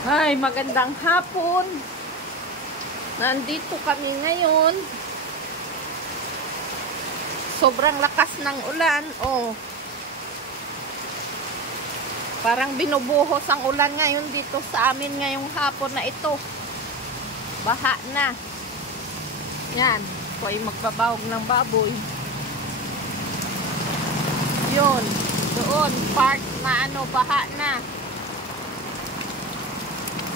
Ay, magandang hapon. Nandito kami ngayon. Sobrang lakas ng ulan. Oh. Parang binubuhos ang ulan ngayon dito sa amin ngayong hapon na ito. Baha na. Yan. Ako ay magbabahog ng baboy. Yun. Doon. Part na baha na.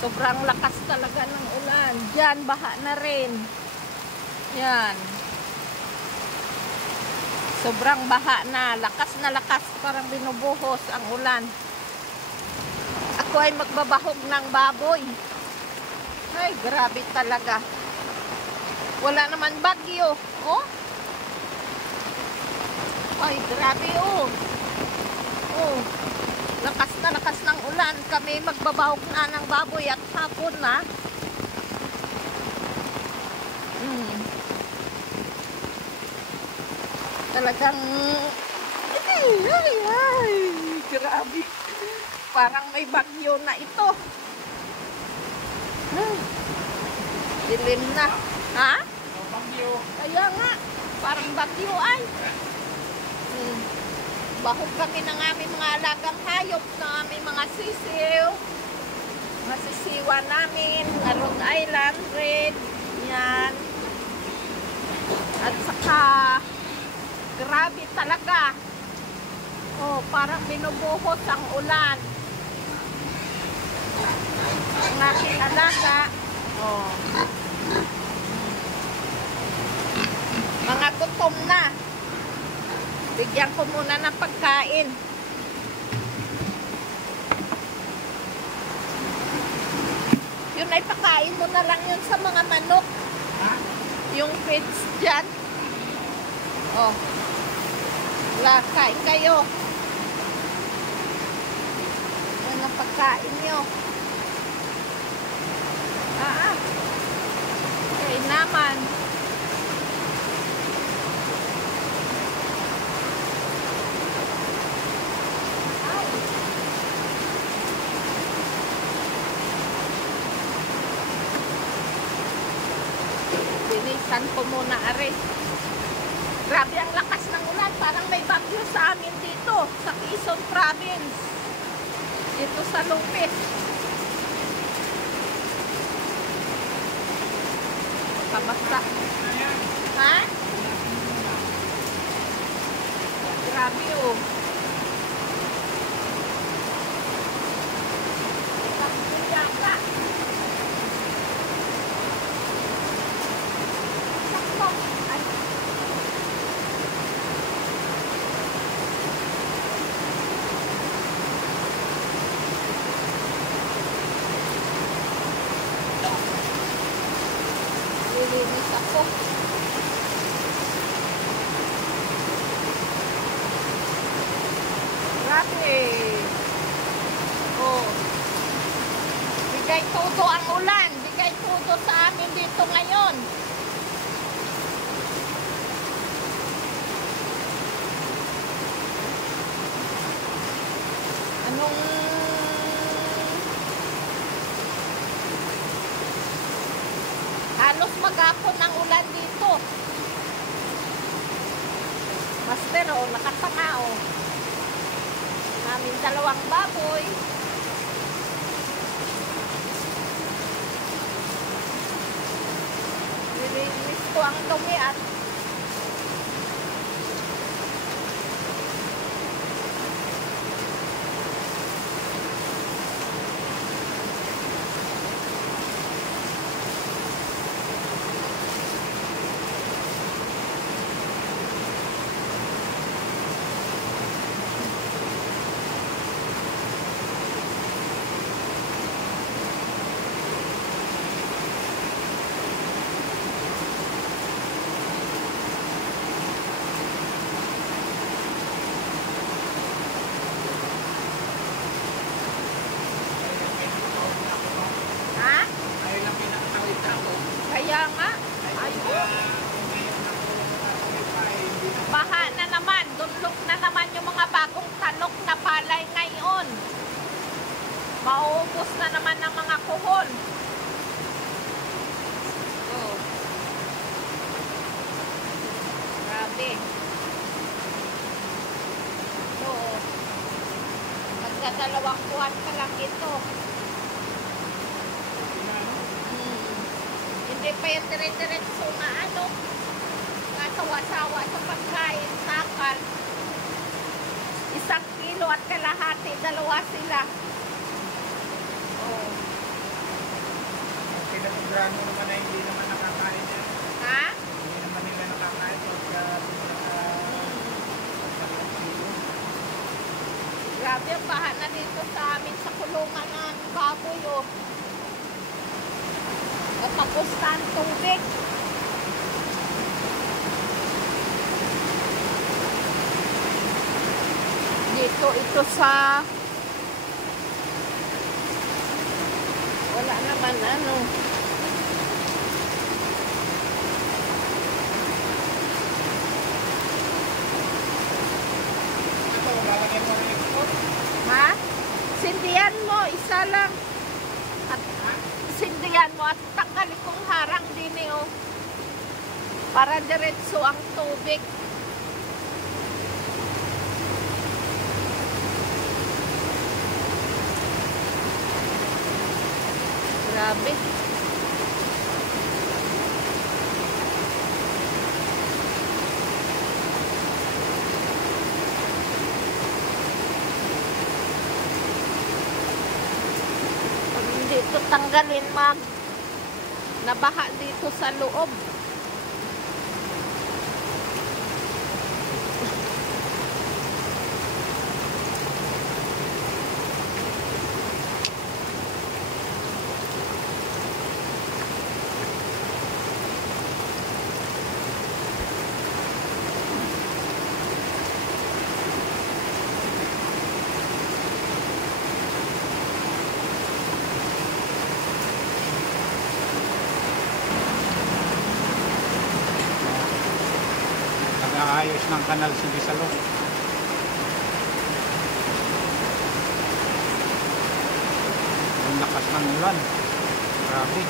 Sobrang lakas talaga ng ulan. Diyan, baha na rin. Yan. Sobrang baha na. Lakas na lakas. Parang binubuhos ang ulan. Ako ay magbabahog ng baboy. Ay, grabe talaga. Wala naman bagyo. Oh? Ay, grabe oh. Oh. Lakas ng ulan. Kami magbabahog na ng baboy at hapon na. Talagang ay, grabe. Parang may bagyo na ito. Dilim na. Ha? Bagyo. Kaya nga. Parang bagyo ay. Bahog kami ng aming mga alagang hayop, ng aming mga sisiw. Mga sisiwa namin. Rhode Island Red. Yan. At saka grabe talaga. Oh, parang binubuhos ang ulan. Ang aking alaga. Oh. Mga gutom na. Bigyan ko muna ng pagkain. Yun ay pakain mo na lang yun sa mga manok. Ha? Yung feeds dyan. Oh. Kain kayo. Yan ang pagkain nyo. Kain naman. Binisan ko muna are. Grabe ang lakas ng ulan. Parang may bagyo sa amin dito. Sa Quezon Province. Dito sa Lupit. Kabasta. Ha? Grabe oh. Lilinis ako. Grabe. Oh. Bigay todo ang ulan. Bigay todo sa amin dito ngayon. Halos maghapon ang ulan dito. Master, oh, nakatanga, oh. Namin dalawang baboy. Nilinis ko ang dumi at Mauubos na naman ng mga kuhon. Oh. Grabe. So, magdadalawang buwan pa lang ito. Hindi pa yung dire-diretso na ano, nga sawa-sawa sa pagkain, sakal. 1 kilo at kalahati, 2 sila. Oh. Sila ng grano naman na hindi naman nakakain yan. Ha? Hindi naman nila nakakain pagka Grabe ang baha na dito sa amin sa kulungan ng baboy, oh. At tapos na ang tubig. Dito ito sa wala naman ano. ito, lalagyan mo rin ito. Ha? Sindihan mo, isa lang. At sindihan mo at tanggalin kong harang din eh, oh. Para diretso ang tubig. Grabe. Pag hindi ito tanggalin, nabaha dito sa loob. Nag-aayos ng kanal si Bisalong. Ang lakas ng ulan. Grabe.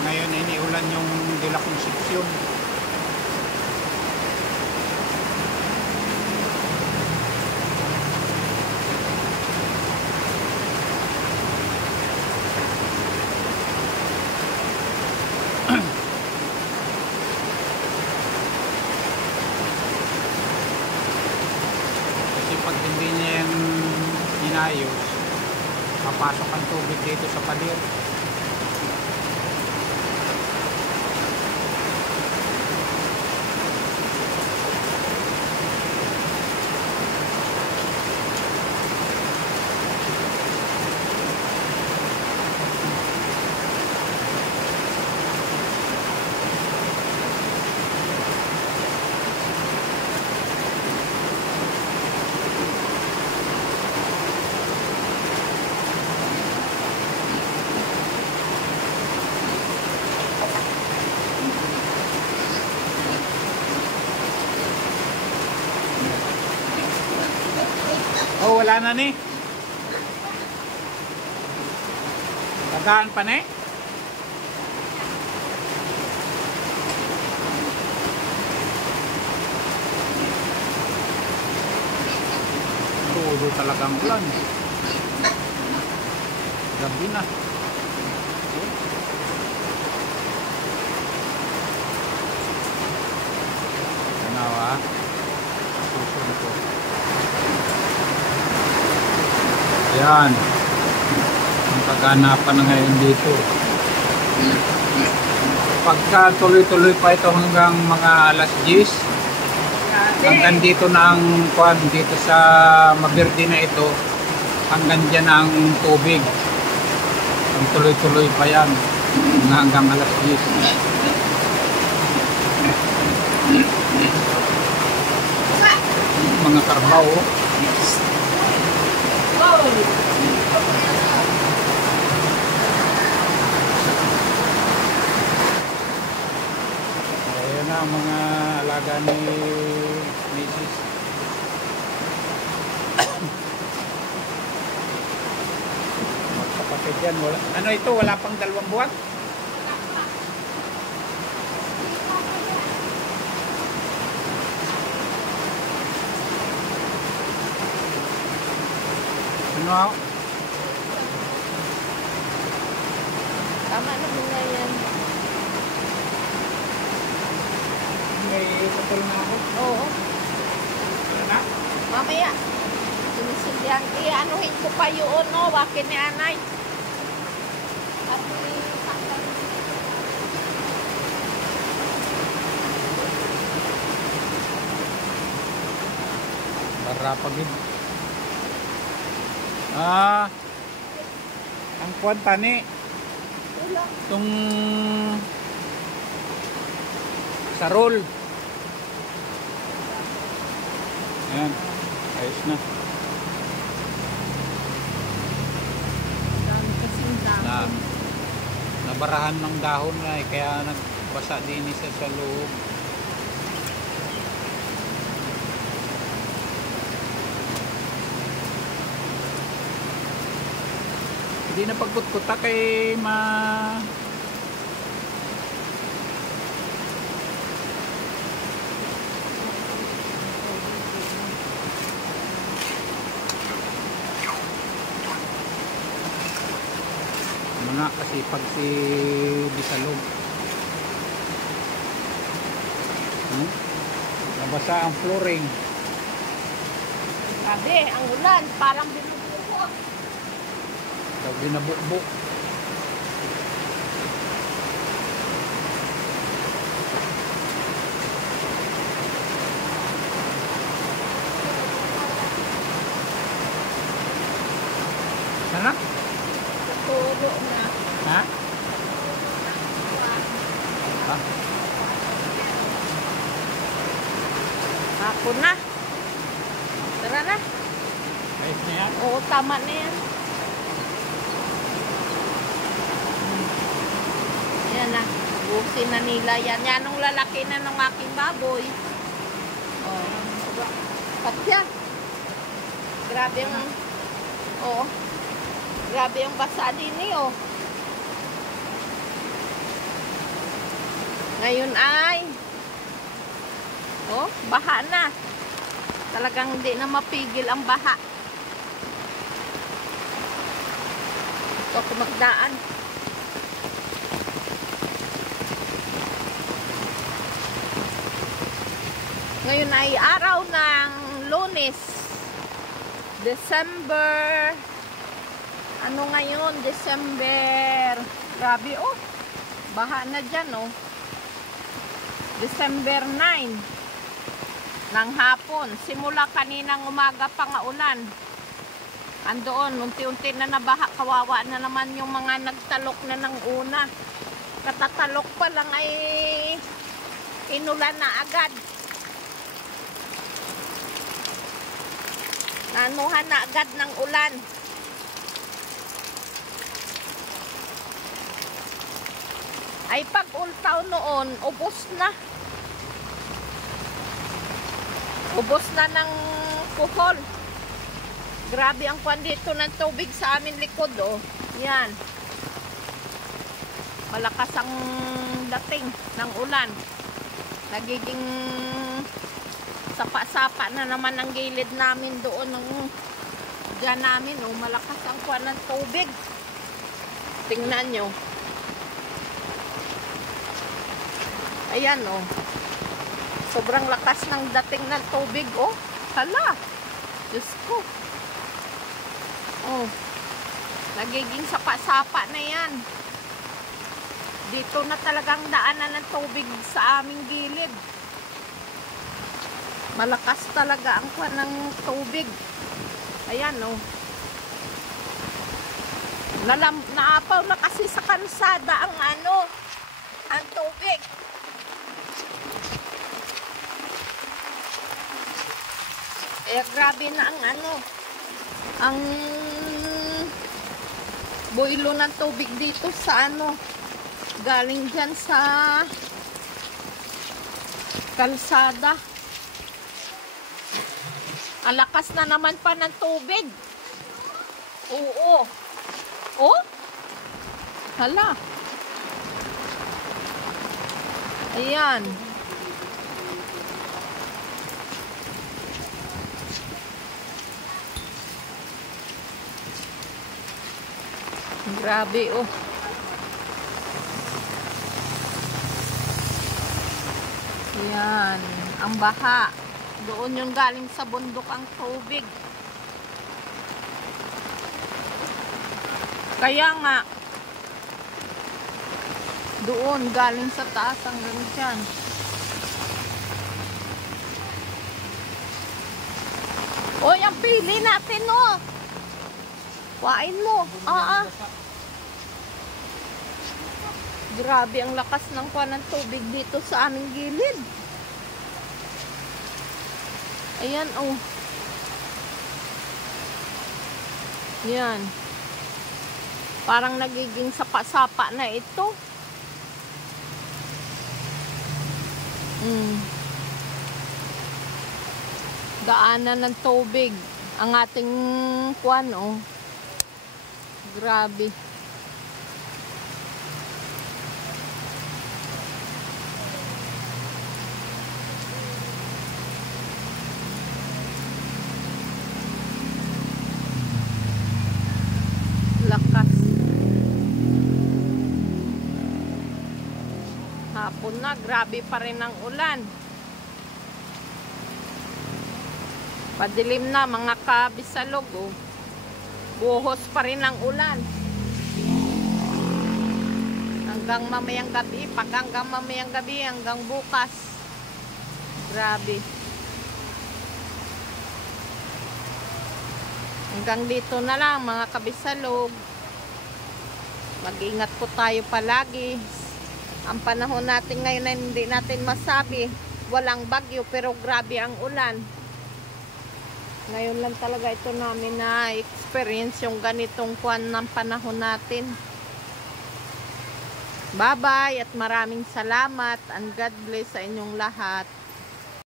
Ngayon iniulan yung De La Concepcion. Kasi pag hindi niya yan inayos, papasok ang tubig dito sa pader. Oh, wala na ni. Tagaan pa ni. Todo talagang ulan. Gabi na. Tanawa. Susunod ko. Yan. Ang kaganapan na ngayon dito. Pagka tuloy-tuloy pa ito hanggang mga alas 10, hanggang dito na ang kuan dito sa Maberde na ito, hanggang dyan ang tubig. Ang tuloy-tuloy pa yan hanggang alas 10. Mga karbaw. Ayan na ang mga alaga ni Mrs. Bakit yan? Wala. Ano ito? Wala pang 2 buwan? Ano? Tama na muna yan. May putol na ako. Oo. Wala na? Mamaya. Sinisindihan. Anuhin ko pa yun, no? Wakin ni Anay. At takpan. Para pagid. Ang kuwan tani. Wala. Itong sarol. Ayan. Ayos na. Dami kasing dami. Nabarahan ng dahon na kaya nagbasa din isa sa loob. Hindi na pagkutkuta kay mga kasi pag si Bisalog. Nabasa ang flooring. Grabe, ang ulan. Parang binubuhos. Daw binabukbuk. Sana? Tulo na. Ha? Ha? Hapon na. Tara na. Ayos na yan? Oo, tama na yan. Yan na. Busin na nila yan. Yan ang lalaki na ng aking baboy. Oh. Katya. Grabe yung... Oo. Grabe yung basa din eh, oh. Ngayon ay... Oh, baha na. Talagang hindi na mapigil ang baha. Ito ako magdaan. Ngayon ay araw ng Lunes. December. Ano ngayon? December. Grabe oh. Baha na dyan oh. December 9. Ng hapon. Simula kaninang umaga pa nga ulan. Andoon, unti-unti na nabaha. Kawawa na naman yung mga nagtalok na ng una. Katatalok pa lang ay inulan na agad. Nanuhan na agad ng ulan. Ay pag ultaw noon, ubos na. Ubos na ng kuhol. Grabe ang kwan dito ng tubig sa amin likod, oh. Yan. Malakas ang dating ng ulan. Nagiging sapa-sapa na naman ang gilid namin doon ng dyan namin, oh. Malakas ang kwan ng tubig. Tingnan nyo. Ayan, oh. Sobrang lakas ng dating ng tubig, oh. Hala. Diyos ko. Oh. Nagiging sapa-sapa na yan. Dito na talagang daanan ng tubig sa aming gilid. Malakas talaga ang kwan ng tubig. Ayan, oh. Naapaw na kasi sa kalsada ang ang tubig. Eh, grabe na ang boilo ng tubig dito sa galing dyan sa kalsada. Ang lakas na naman pa ng tubig. Oo. Oh? Hala. Ayan. Grabe, oh. Ayan. Ang baha. Doon yung galing sa bundok ang tubig. Kaya nga, doon galing sa taas hanggang dyan. O, yung pili natin, oh. Kuhain mo. Grabe ang lakas ng kuha ng tubig dito sa aming gilid. Ayan, oh. Yan. Parang nagiging sapa-sapa na ito. Daanan ng tubig. Ang ating kuwan, oh. Grabe. Lakas. Hapon na, grabe pa rin ang ulan. Padilim na mga kabisalog, oh. Buhos pa rin ang ulan. Hanggang mamayang gabi, hanggang mamayang gabi, hanggang bukas. Grabe. Hanggang dito na lang mga kabisalog. Mag-ingat po tayo palagi. Ang panahon natin ngayon ay hindi natin masabi. Walang bagyo pero grabe ang ulan. Ngayon lang talaga ito namin na experience yung ganitong kuwan ng panahon natin. Bye-bye at maraming salamat and God bless sa inyong lahat.